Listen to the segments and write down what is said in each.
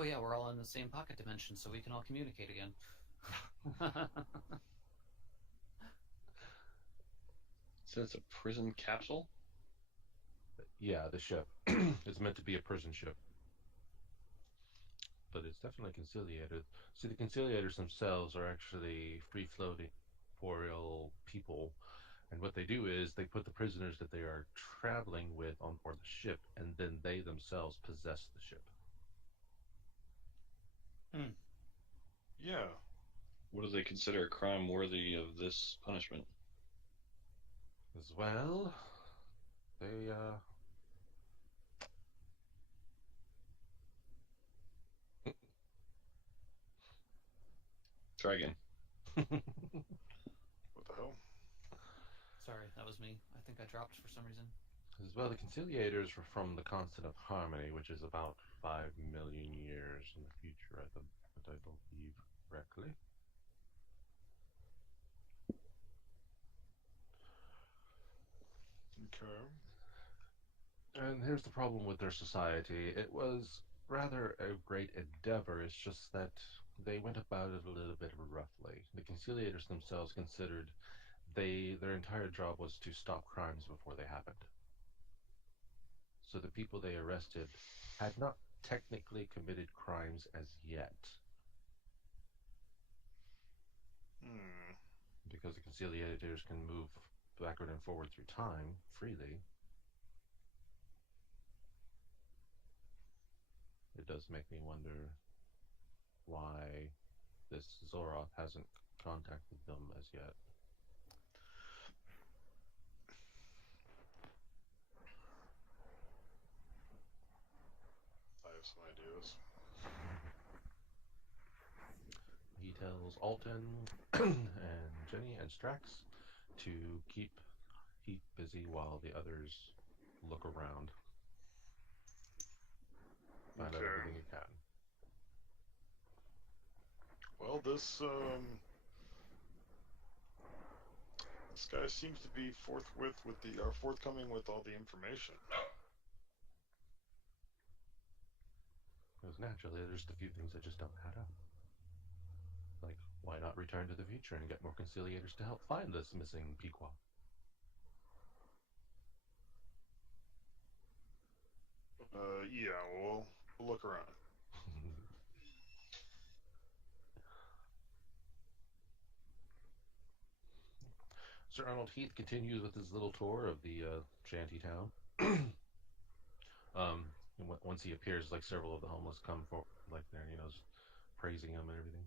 Oh yeah, we're all in the same pocket dimension, so we can all communicate again. So it's a prison capsule? Yeah, the ship. It's meant to be a prison ship, but it's definitely conciliated. See, the conciliators themselves are actually free floating corporeal people, and what they do is they put the prisoners that they are traveling with on board the ship, and then they themselves possess the ship. Hmm. Yeah. What do they consider a crime worthy of this punishment? As well, they Try again. What the hell? Sorry, that was me. I think I dropped for some reason. as well, the conciliators were from the constant of harmony, which is about 5 million years in the future, I believe correctly. Okay. And here's the problem with their society. It was rather a great endeavor. It's just that they went about it a little bit roughly. The conciliators themselves considered their entire job was to stop crimes before they happened. So the people they arrested had not technically committed crimes as yet, Hmm. because the conciliators can move backward and forward through time freely. It does make me wonder why this Zoroth hasn't contacted them as yet. I have some ideas. He tells Alton and Jenny and Strax to keep Heat busy while the others look around, find out Okay. everything he can. Well, this guy seems to be forthcoming with all the information. Because naturally, there's a few things that just don't add up. Like, why not return to the future and get more conciliators to help find this missing Pequot? Yeah. We'll look around. Sir Arnold Heath continues with his little tour of the shanty town. And once he appears, like several of the homeless come forward, like they're praising him and everything.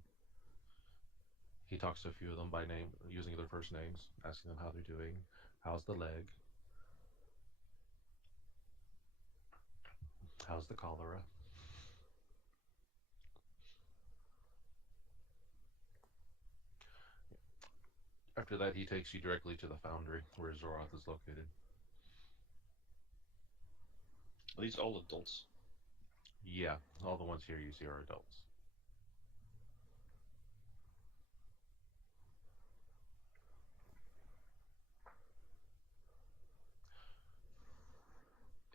He talks to a few of them by name, using their first names, asking them how they're doing, how's the leg, how's the cholera. After that, he takes you directly to the foundry where Zoroth is located. Are these all adults? Yeah, all the ones here you see are adults.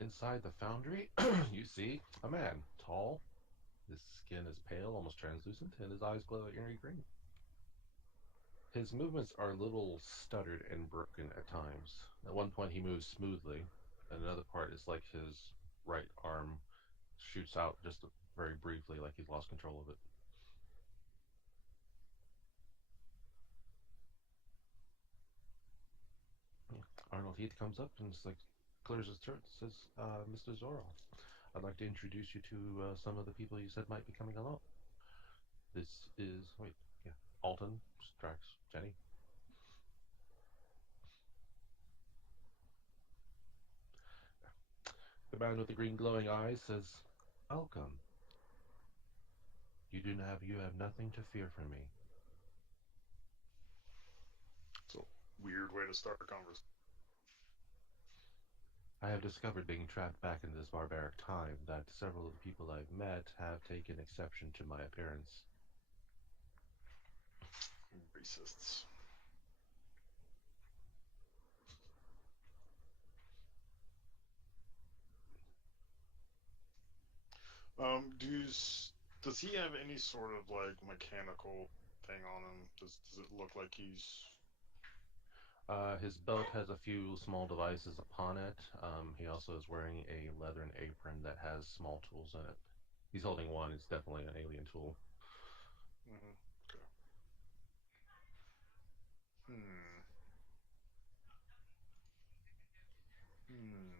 Inside the foundry, you see a man, tall. His skin is pale, almost translucent, and his eyes glow eerie green. His movements are a little stuttered and broken at times. At one point, he moves smoothly, and another part is like his right arm shoots out just very briefly, like he's lost control of it. Arnold Heath comes up and clears his throat. Says, "Mr. Zoroth, I'd like to introduce you to some of the people you said might be coming along. This is yeah, Alton, Strax, Jenny." The man with the green glowing eyes says, "Welcome. You have nothing to fear from me." It's a weird way to start a conversation. I have discovered, being trapped back in this barbaric time, that several of the people I've met have taken exception to my appearance. Racists. Do you Does he have any sort of like mechanical thing on him? Does it look like he's? His belt has a few small devices upon it. He also is wearing a leathern apron that has small tools in it. He's holding one. It's definitely an alien tool. Mm-hmm. Okay. Hmm. Hmm.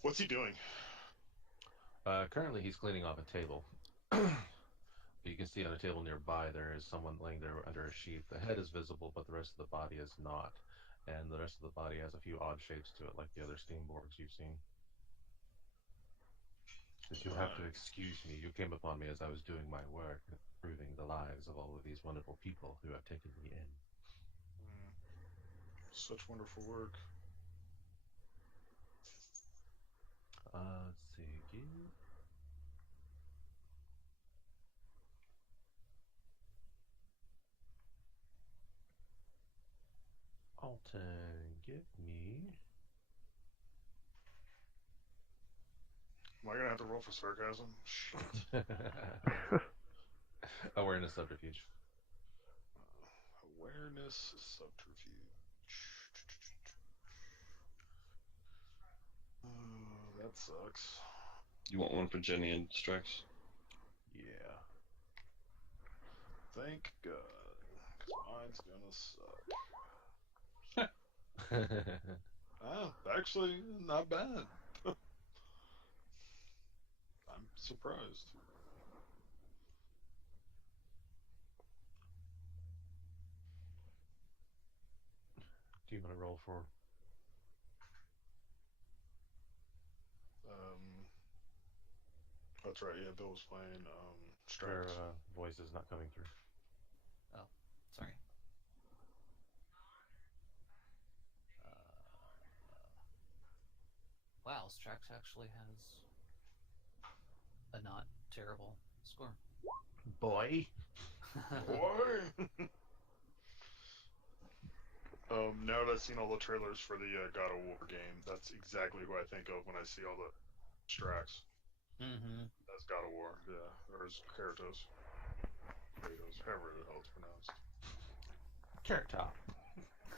What's he doing? Currently, he's cleaning off a table. You can see on a table nearby there is someone laying there under a sheet. The head is visible, but the rest of the body is not. And the rest of the body has a few odd shapes to it, like the other Steamborgs you've seen. If you'll have to excuse me, you came upon me as I was doing my work, improving the lives of all of these wonderful people who have taken me in. Hmm. Such wonderful work. Let's see again. Alton, give me. Am I gonna have to roll for sarcasm? Shit. Awareness subterfuge. Awareness subterfuge. Oh, that sucks. You want one for Jenny and Strax? Yeah. Thank God. 'Cause mine's gonna suck. Ah, actually, not bad. I'm surprised. Do you want to roll for? That's right. Yeah, Bill was playing Your Strax. voice is not coming through. Oh, sorry. Wow, Strax actually has a not terrible score. Boy. Boy. Now that I've seen all the trailers for the God of War game, that's exactly who I think of when I see all the Strax. Mm-hmm. That's God of War, yeah. Or is Kratos. Kratos, however the hell it's pronounced. Carrot Top.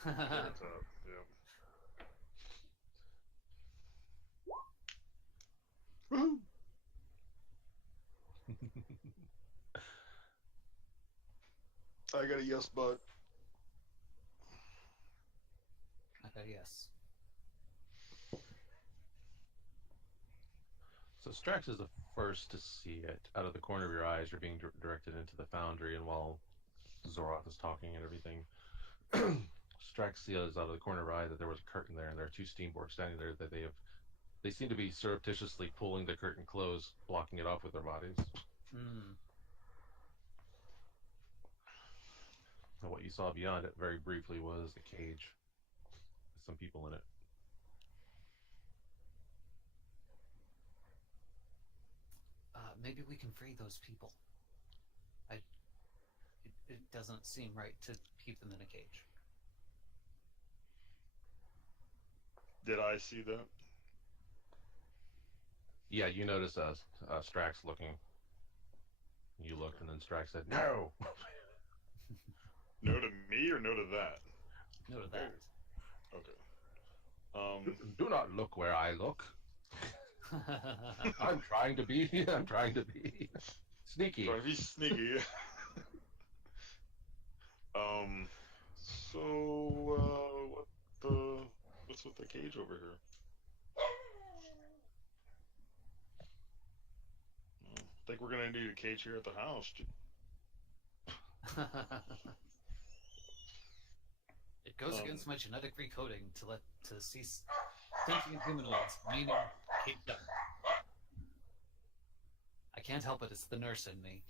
Kratos, yeah. Woohoo! I got a yes, but Okay, yes. So Strax is the first to see it. Out of the corner of your eyes, you're being directed into the foundry, and while Zoroth is talking and everything, Strax sees out of the corner of her eye that there was a curtain there, and there are two Steamborgs standing there that they seem to be surreptitiously pulling the curtain closed, blocking it off with their bodies. Hmm. And what you saw beyond it, very briefly, was a cage with some people in it. Maybe we can free those people. It doesn't seem right to keep them in a cage. did I see that? Yeah, you notice Strax looking. You looked, and then Strax said, "No." No to me or no to that? No to that. Okay. Do not look where I look. I'm trying to be sneaky. Trying to be sneaky. So what's with the cage over here? I think we're gonna need a cage here at the house. It goes against my genetic recoding to cease thinking humanoids, meaning keep them. I can't help it, it's the nurse in me.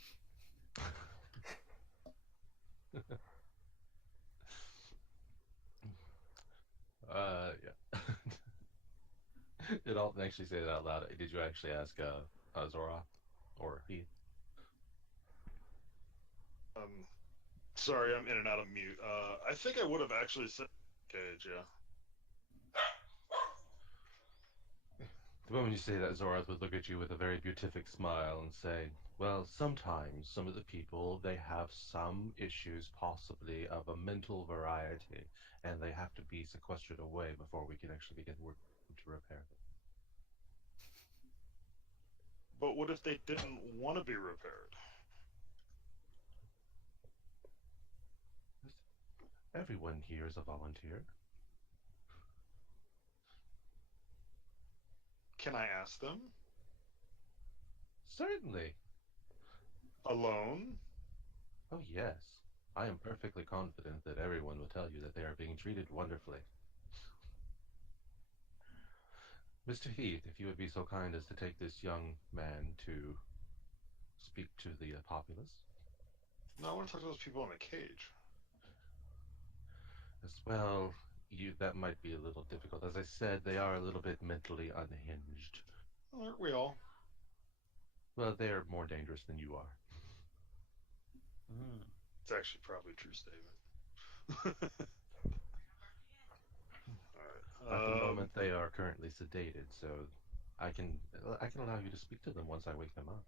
Yeah. Did Alton actually say that out loud? Did you actually ask Zoroth or he? Sorry, I'm in and out of mute. I think I would have actually said cage, yeah. The moment you say that, Zorath would look at you with a very beatific smile and say, well, sometimes some of the people, they have some issues, possibly of a mental variety, and they have to be sequestered away before we can actually begin work to repair them. But what if they didn't want to be repaired? Everyone here is a volunteer. Can I ask them? Certainly. Alone? Oh, yes. I am perfectly confident that everyone will tell you that they are being treated wonderfully. Mr. Heath, if you would be so kind as to take this young man to speak to the populace. No, I want to talk to those people in the cage. As well, that might be a little difficult. As I said, they are a little bit mentally unhinged. Well, aren't we all? Well, they are more dangerous than you are. It's actually probably a true statement. At the moment, they are currently sedated, so I can allow you to speak to them once I wake them up.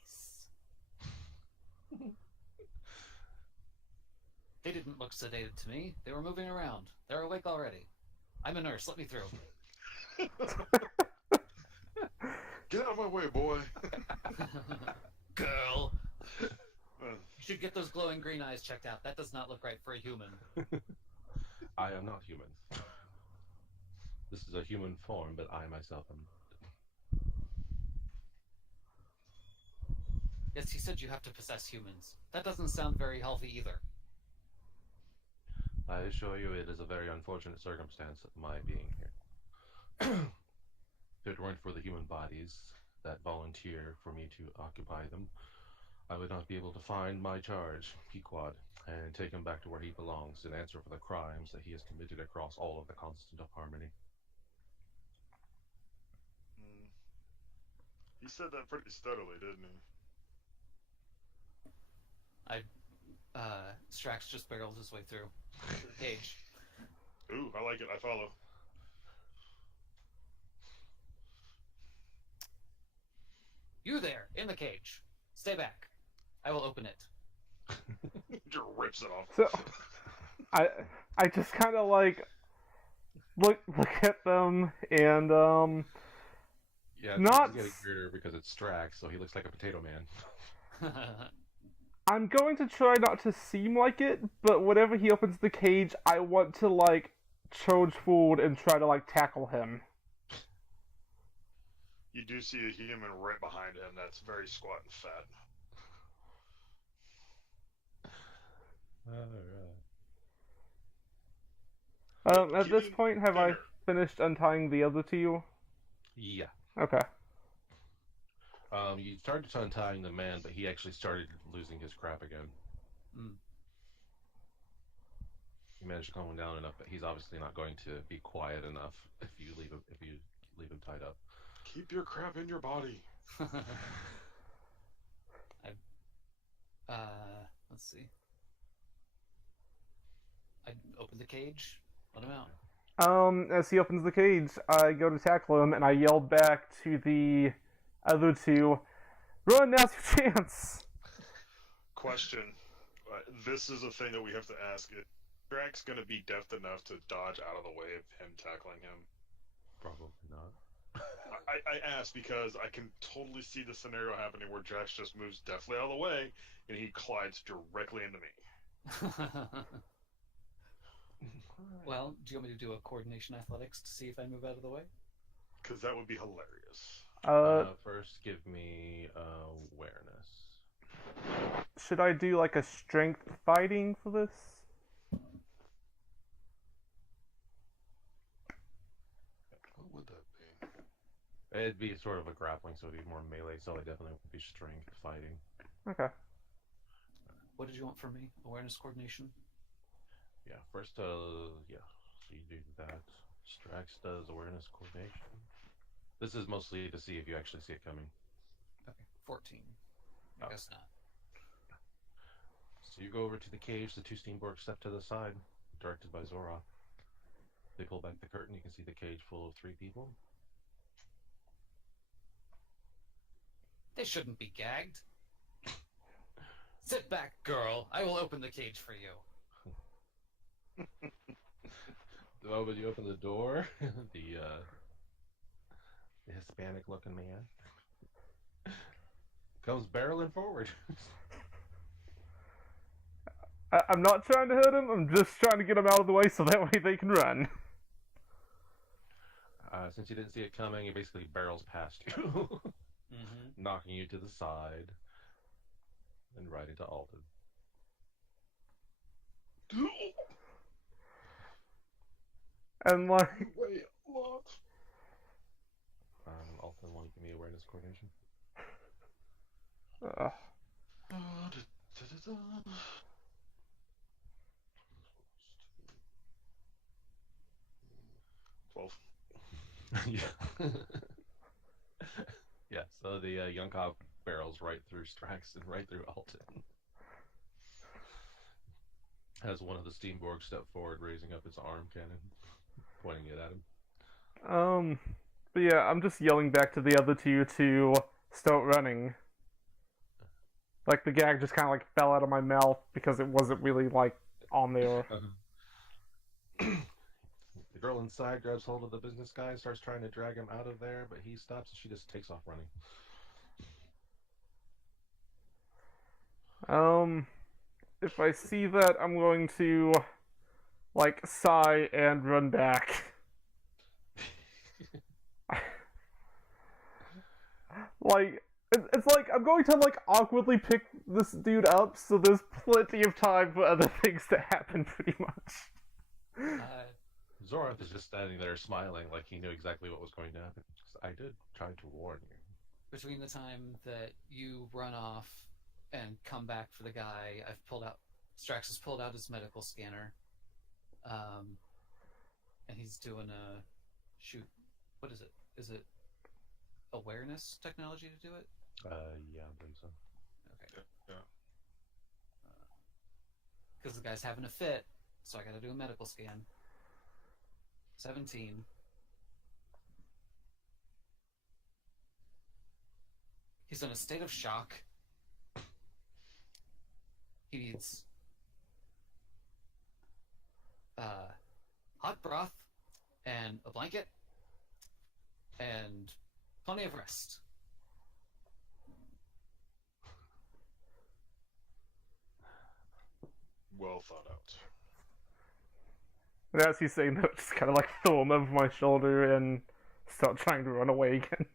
Nice. They didn't look sedated to me. They were moving around. They're awake already. I'm a nurse. Let me through. Get out of my way, boy. Girl. You should get those glowing green eyes checked out. That does not look right for a human. I am not human. This is a human form, but I myself am. Yes, he said you have to possess humans. That doesn't sound very healthy either. I assure you it is a very unfortunate circumstance of my being here. If it weren't for the human bodies that volunteer for me to occupy them, I would not be able to find my charge, Pequod, and take him back to where he belongs and answer for the crimes that he has committed across all of the Constant of Harmony. He said that pretty steadily, didn't he? Strax just barreled his way through the cage. Ooh, I like it. I follow. You there, in the cage. Stay back. I will open it. Just rips it off. So, I just kind of like look at them and Yeah, not. it's getting weirder because it's Strax, so he looks like a potato man. I'm going to try not to seem like it, but whenever he opens the cage, I want to like charge forward and try to like tackle him. You do see a human right behind him that's very squat and fat. At this point, have I finished untying the other two? Yeah. Okay. You started untying the man, but he actually started losing his crap again. He managed to calm him down enough, but he's obviously not going to be quiet enough if you leave him tied up. Keep your crap in your body. Let's see. I open the cage. Let him out. As he opens the cage, I go to tackle him, and I yell back to the other two, "Run, now's your chance!" Question. This is a thing that we have to ask. Is Drax going to be deft enough to dodge out of the way of him tackling him? Probably not. I ask because I can totally see the scenario happening where Drax just moves deftly out of the way and he collides directly into me. Well, do you want me to do a coordination athletics to see if I move out of the way? Because that would be hilarious. First, give me awareness. Should I do like a strength fighting for this? What would that be? It'd be sort of a grappling, so it'd be more melee, so I definitely would be strength fighting. Okay. What did you want from me? Awareness, coordination? Yeah, first, so you do that. Strax does awareness coordination. This is mostly to see if you actually see it coming. Okay, 14. I guess not. So you go over to the cage, the two Steamborg step to the side, directed by Zora. They pull back the curtain. You can see the cage full of 3 people. They shouldn't be gagged. Sit back, girl. I will open the cage for you. The moment you open the door, the Hispanic-looking man comes barreling forward. I'm not trying to hurt him. I'm just trying to get him out of the way so that way they can run. Since you didn't see it coming, it basically barrels past you, Mm-hmm. knocking you to the side and right into Alden. And like, Wait, what? Alden, want to give me awareness coordination? uh, 12. Yeah. Yeah, so the young cop barrels right through Strax and right through Alton. As one of the Steamborg step forward, raising up its arm cannon, pointing it at him. but yeah, I'm just yelling back to the other 2 to start running. Like, the gag just kind of like fell out of my mouth because it wasn't really like on there. The girl inside grabs hold of the business guy, starts trying to drag him out of there, but he stops and she just takes off running. If I see that, I'm going to like sigh and run back. Like, it's like I'm going to like awkwardly pick this dude up, so there's plenty of time for other things to happen, pretty much. Zorath is just standing there smiling like he knew exactly what was going to happen. I did try to warn you. Between the time that you run off and come back for the guy, Strax has pulled out his medical scanner. And he's doing a shoot. What is it? Is it awareness technology to do it? Yeah, I believe so. Okay. Yeah. Because the guy's having a fit, so I gotta do a medical scan. 17. He's in a state of shock. He needs hot broth and a blanket and plenty of rest. Well thought out. And as he's saying that, just kind of like throw him over my shoulder and start trying to run away again.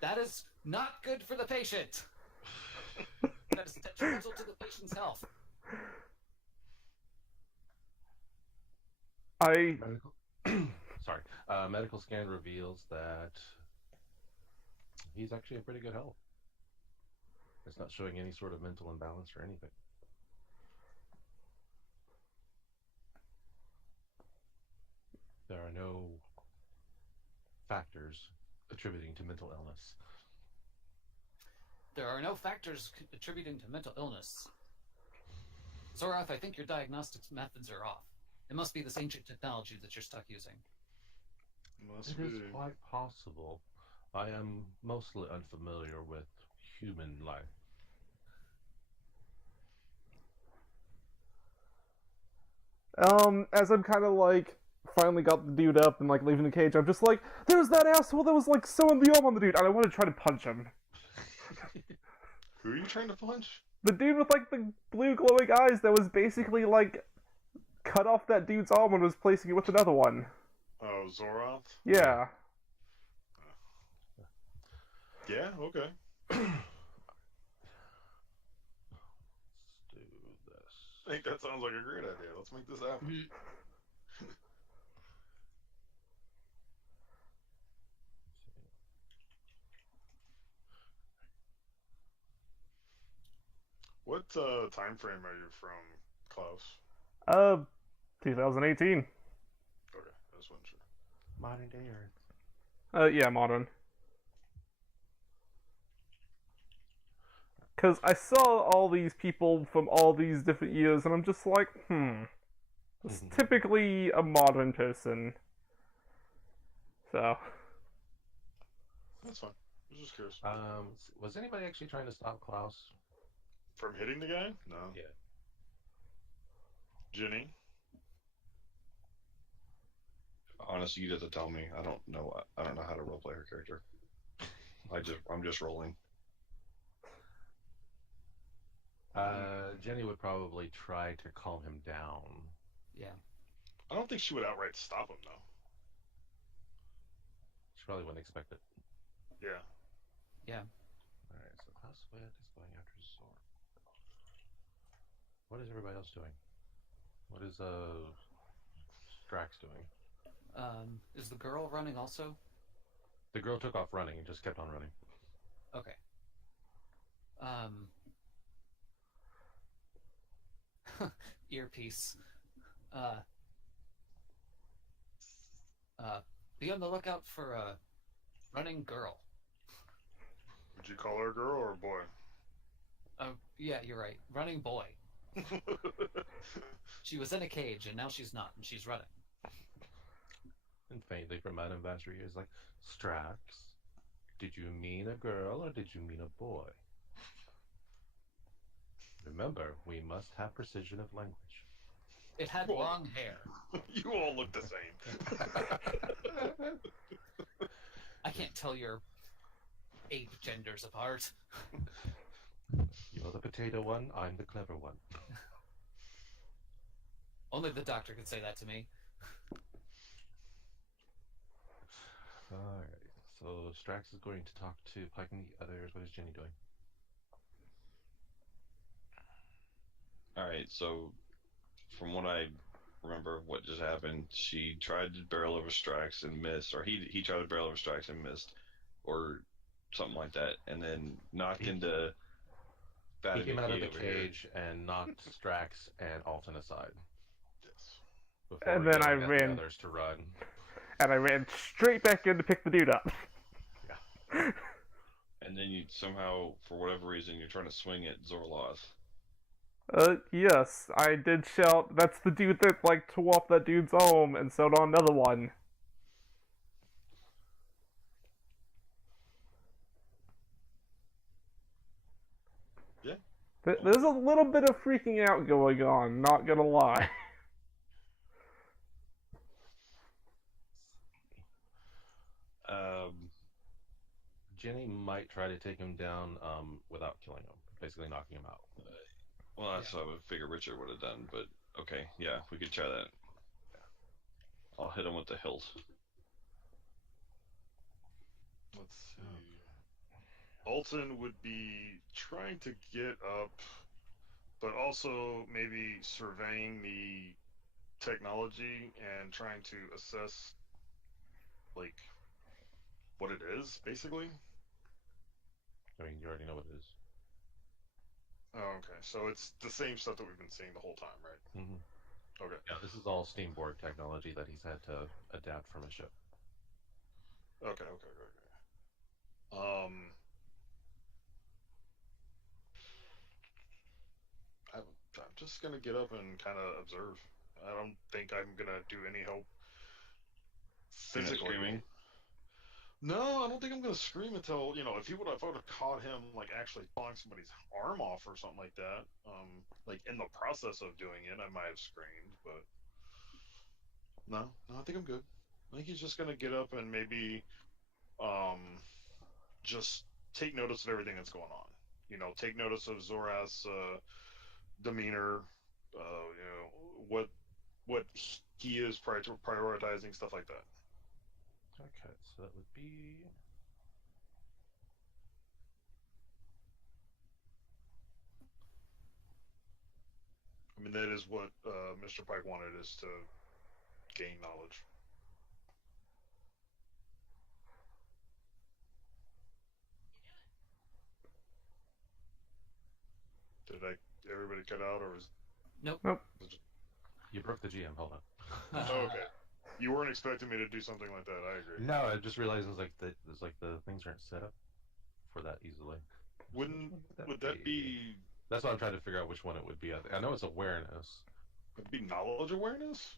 That is not good for the patient. That is detrimental to the patient's health. Medical, sorry. Medical scan reveals that he's actually in pretty good health. It's not showing any sort of mental imbalance or anything. There are no factors attributing to mental illness. There are no factors attributing to mental illness. Zorath, I think your diagnostics methods are off. It must be this ancient technology that you're stuck using. Must It is be. quite possible. I am mostly unfamiliar with human life. As I'm kind of like finally got the dude up and like leaving the cage, I'm just like, there's that asshole that was like sewing the arm on the dude, and I want to try to punch him. Who are you trying to punch? The dude with like the blue glowing eyes that was basically like cut off that dude's arm and was placing it with another one. Oh, Zoroth? Yeah. Yeah, okay. Let's do this. I think that sounds like a great idea. Let's make this happen. What time frame are you from, Klaus? 2018. Okay, I just wasn't sure. Modern day Earth. Yeah, modern. Because I saw all these people from all these different years, and I'm just like, It's typically a modern person. So, That's fine. I was just curious. Was anybody actually trying to stop Klaus? From hitting the guy? No. Yeah. Jenny? Honestly, you'd have to tell me. I don't know. I don't know how to roleplay her character. I'm just rolling. Jenny would probably try to calm him down. Yeah. I don't think she would outright stop him, though. She probably wouldn't expect it. Yeah. Yeah. Alright, so Klaus Witt is going after Zor. What is everybody else doing? What is Strax doing? Is the girl running also? The girl took off running and just kept on running. Okay. Earpiece. Be on the lookout for a running girl. Would you call her a girl or a boy? Yeah, you're right. Running boy. She was in a cage and now she's not, and she's running. And faintly from Madame Vassery is like, Strax, did you mean a girl or did you mean a boy? Remember, we must have precision of language. It had Boy. long hair. You all look the same. I can't tell your ape genders apart. You're the potato one, I'm the clever one. Only the doctor could say that to me. Alright, so Strax is going to talk to Pike and the others. What is Jenny doing? All right. So, from what I remember, what just happened, she tried to barrel over Strax and missed, or he tried to barrel over Strax and missed, or something like that, and then knocked into. He came out of the over here. cage and knocked Strax and Alton aside. Yes. Before And then I yelling at the ran. others to run. And I ran straight back in to pick the dude up. And then you somehow, for whatever reason, you're trying to swing at Zorloth. Yes, I did shout, that's the dude that, like, tore off that dude's arm and sewed on another one. Yeah. There's a little bit of freaking out going on, not gonna lie. Jenny might try to take him down without killing him, basically knocking him out. Well, that's what I would figure Richard would have done, but okay, yeah, we could try that. I'll hit him with the hilt. Let's see. Alton would be trying to get up, but also maybe surveying the technology and trying to assess, like, what it is, basically. I mean, you already know what it is. Oh, okay. So it's the same stuff that we've been seeing the whole time, right? Mm-hmm. Okay. Yeah, this is all Steamboard technology that he's had to adapt from a ship. Okay. I'm just gonna get up and kind of observe. I don't think I'm gonna do any help You're not physically. screaming? No, I don't think I'm gonna scream until if I would have caught him like actually pulling somebody's arm off or something like that. Like in the process of doing it, I might have screamed, but no, I think I'm good. I think he's just gonna get up and maybe, just take notice of everything that's going on. Take notice of Zorath's demeanor. What he is prioritizing, stuff like that. Okay, so that would be... I mean, that is what Mr. Pike wanted, is to gain knowledge. Did everybody cut out, or was... Nope. You broke the GM, hold on. Oh, okay. You weren't expecting me to do something like that, I agree. No, I just realized it's like the things aren't set up for that easily. Would that be... That's why I'm trying to figure out which one it would be. I know it's awareness, It'd be knowledge awareness.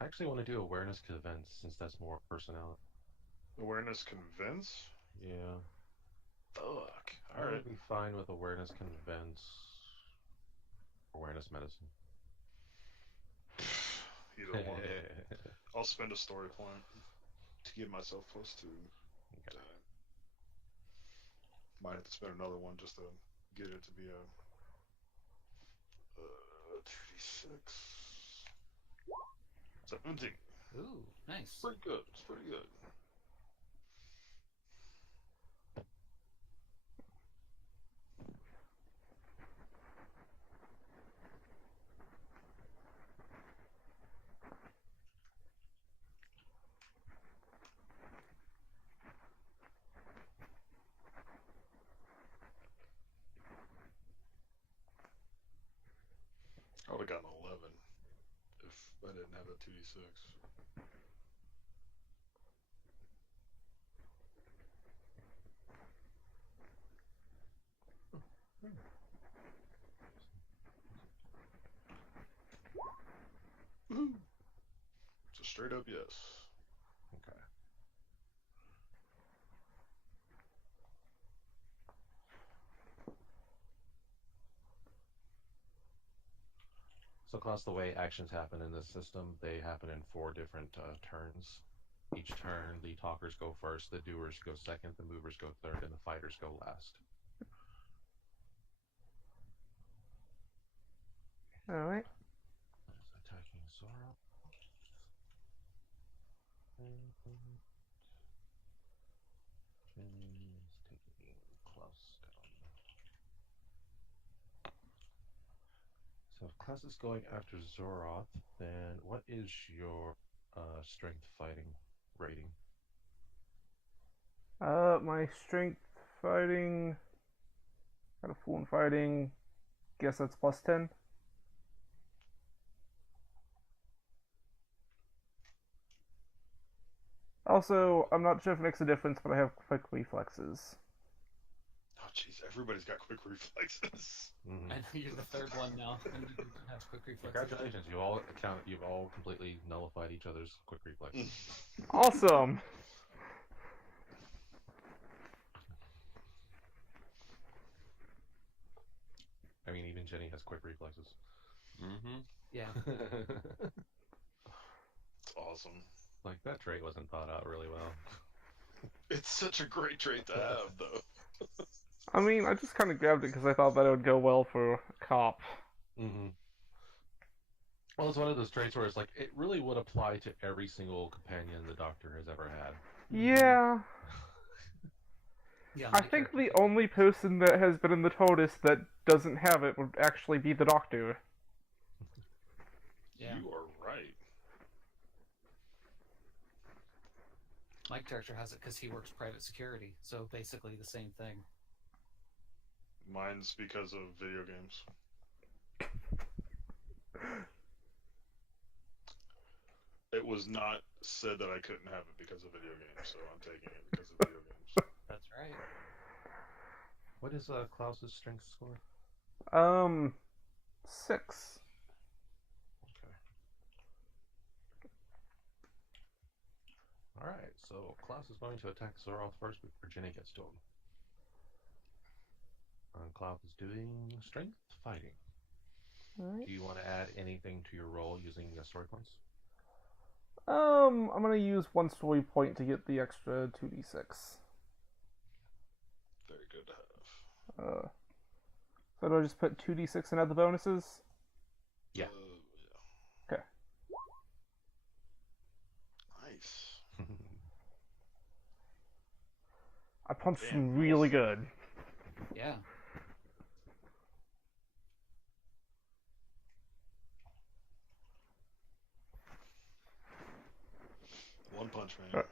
I actually want to do awareness convince since that's more personality. Awareness convince. Yeah. Fuck. I All right. would be fine with awareness convince. Awareness medicine. Either one. I'll spend a story point to get myself close to that. Might have to spend another one just to get it to be a 2d6. 17. Ooh, nice. Pretty good. It's pretty good. I would have gotten 11 if I didn't have a 2d6. Woohoo! It's a straight up yes. Okay. So, Klaus, the way actions happen in this system, they happen in 4 different turns. Each turn, the talkers go first, the doers go second, the movers go third, and the fighters go last. Alright. Attacking Zora. Jenny's taking Klaus down. So if Klaus is going after Zoroth, then what is your strength fighting rating? My strength fighting. Got a full in fighting. Guess that's plus 10. Also, I'm not sure if it makes a difference, but I have quick reflexes. Oh, jeez, everybody's got quick reflexes. Mm-hmm. I know you're the third one now, and you have quick reflexes. Congratulations, you've all completely nullified each other's quick reflexes. Awesome! I mean, even Jenny has quick reflexes. Mm-hmm. Yeah. It's awesome. Like, that trait wasn't thought out really well. It's such a great trait to have, though. I mean, I just kind of grabbed it because I thought that it would go well for a cop. Mm-hmm. Well, it's one of those traits where it's like, it really would apply to every single companion the Doctor has ever had. Yeah. Yeah. I my think character the did. only person that has been in the TOTUS that doesn't have it would actually be the Doctor. Yeah. You are right. My character has it because he works private security, so basically the same thing. Mine's because of video games. It was not said that I couldn't have it because of video games, so I'm taking it because of video games. That's right. What is Klaus's strength score? 6. Okay. Alright, so Klaus is going to attack Zoroth first before Jenny gets to him. And Klaus is doing strength fighting. Alright. Do you want to add anything to your roll using story points? I'm gonna use 1 story point to get the extra 2d6. Very good to have. So do I just put 2d6 and add the bonuses? Yeah. Yeah. Okay. Nice. I punched Damn, him really awesome. good. Yeah. One Punch Man.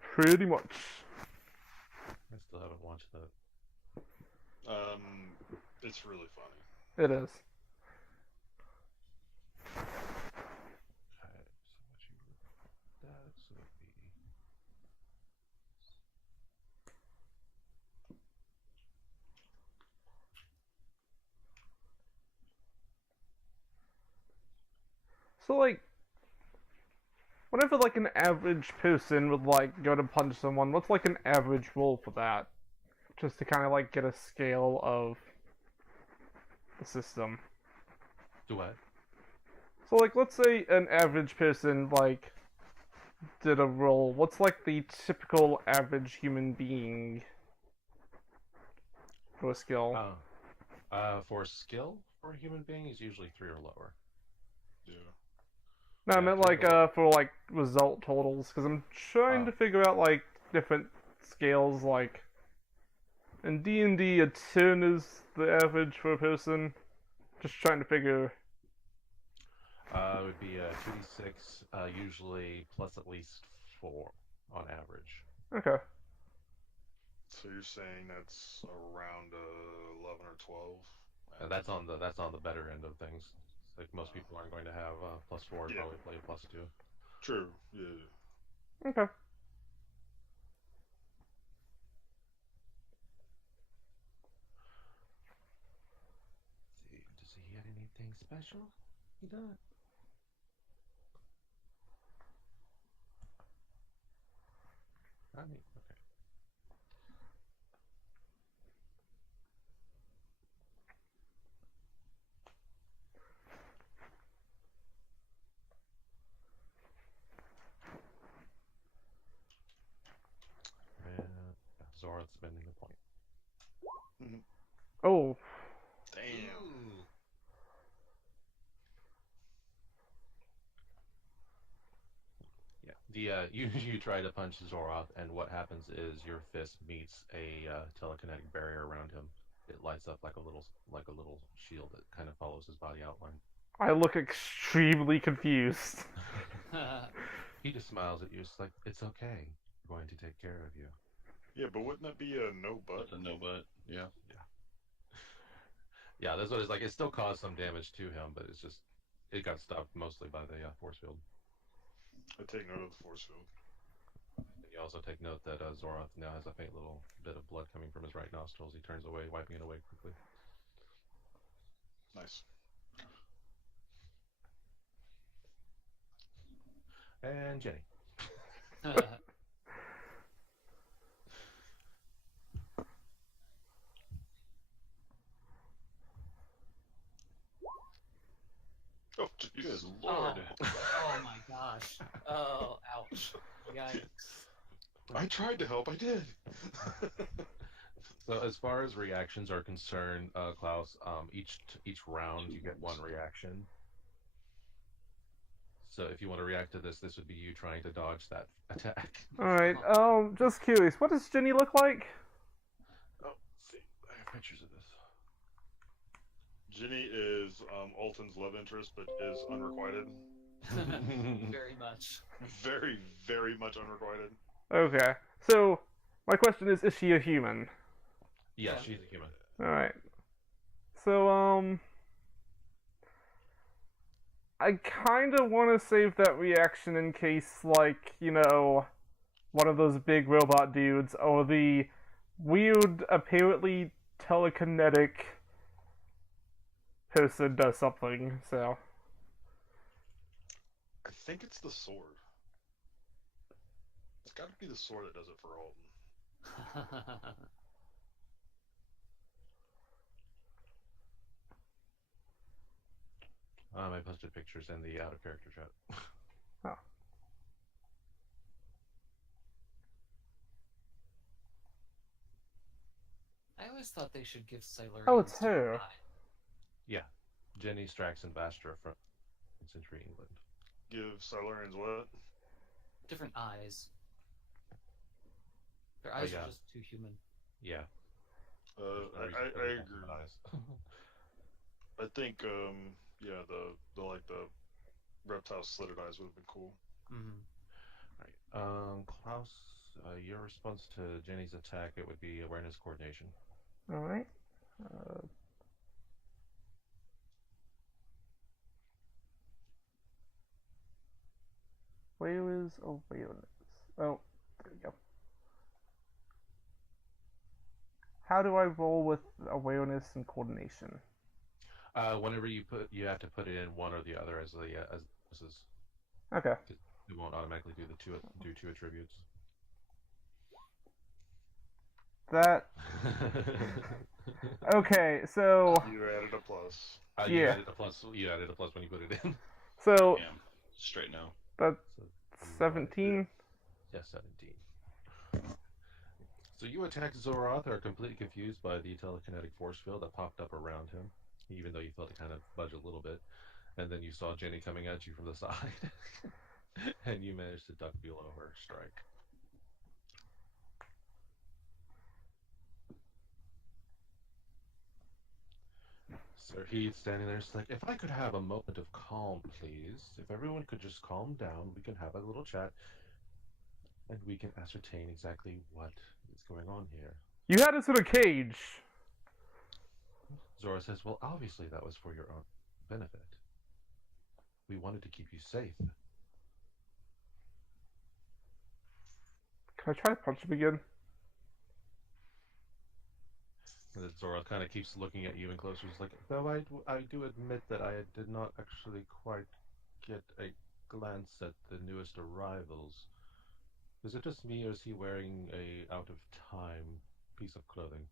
Pretty much. I still haven't watched that. It's really funny. It is. Okay, so what you that so it'd be So like, whenever like an average person would like go to punch someone, what's like an average roll for that? Just to kind of like get a scale of the system. Do what? So like, let's say an average person like did a roll. What's like the typical average human being for a skill? For skill for a human being is usually 3 or lower. Yeah. No, I yeah, meant three like or- for like result totals because I'm trying Oh. to figure out like different scales. Like in D&D, a 10 is the average for a person. Just trying to figure. It would be a 2d6, usually plus at least 4 on average. Okay. So you're saying that's around 11 or 12? That's on the better end of things. Like most people aren't going to have +4, Yeah. probably play a +2. True. Yeah. Okay. See, does he get anything special? He does. I mean, okay. And Zora's spending a point. Oh, Damn. Yeah. You try to punch Zoroth, and what happens is your fist meets a telekinetic barrier around him. It lights up like a little shield that kind of follows his body outline. I look extremely confused. He just smiles at you. It's like, it's okay. We're going to take care of you. Yeah, but wouldn't that be a no butt? That's a no butt. Yeah. Yeah, that's what it's like. It still caused some damage to him, but it's just it got stopped mostly by the force field. I take note of the force field. And you also take note that Zoroth now has a faint little bit of blood coming from his right nostril as he turns away, wiping it away quickly. Nice. And Jenny. Oh, Good Jesus. lord. Oh my gosh. Oh, ouch. Yikes. I tried to help. I did. So as far as reactions are concerned, Klaus, each round you get one reaction. So if you want to react to this would be you trying to dodge that attack. Alright, just curious, what does Jenny look like? Oh, let's see, I have pictures of this. Ginny is Alton's love interest, but is unrequited. Very much. Very, very much unrequited. Okay, so my question is she a human? Yeah, Yeah. she's a human. Alright. So, I kinda wanna save that reaction in case, like, you know, one of those big robot dudes or the weird, apparently telekinetic person does something, so. I think it's the sword. It's got to be the sword that does it for Alton. I posted pictures in the out of character chat. Oh. I always thought they should give Sailor. Oh, it's her. Yeah, Jenny Strax and Vastra from Century England. Give Silurians what? Different eyes. Their eyes yeah. are just too human. Yeah. I agree. I think yeah, the like the reptile slitted eyes would have been cool. Mm-hmm. Alright. Klaus, your response to Jenny's attack, it would be awareness coordination. Alright. Where is awareness? Oh, there we go. How do I roll with awareness and coordination? Whenever you have to put it in one or the other as bonuses. Okay. It won't automatically do two attributes. That okay. So You added a plus. You Yeah. added a plus. You added a plus when you put it in. so Damn. Straight no. that's So, 17. Yeah, 17. So you attack Zoroth, are completely confused by the telekinetic force field that popped up around him, even though you felt it kind of budge a little bit. And then you saw Jenny coming at you from the side, and you managed to duck below her strike. Sir Heath standing there, just like, if I could have a moment of calm, please. If everyone could just calm down, we can have a little chat, and we can ascertain exactly what is going on here. You had us in a cage. Zora says, well, obviously that was for your own benefit. We wanted to keep you safe. Can I try to punch him again? And then Zora kind of keeps looking at you and closer. She's like, though I do admit that I did not actually quite get a glance at the newest arrivals. Is it just me, or is he wearing a out-of-time piece of clothing?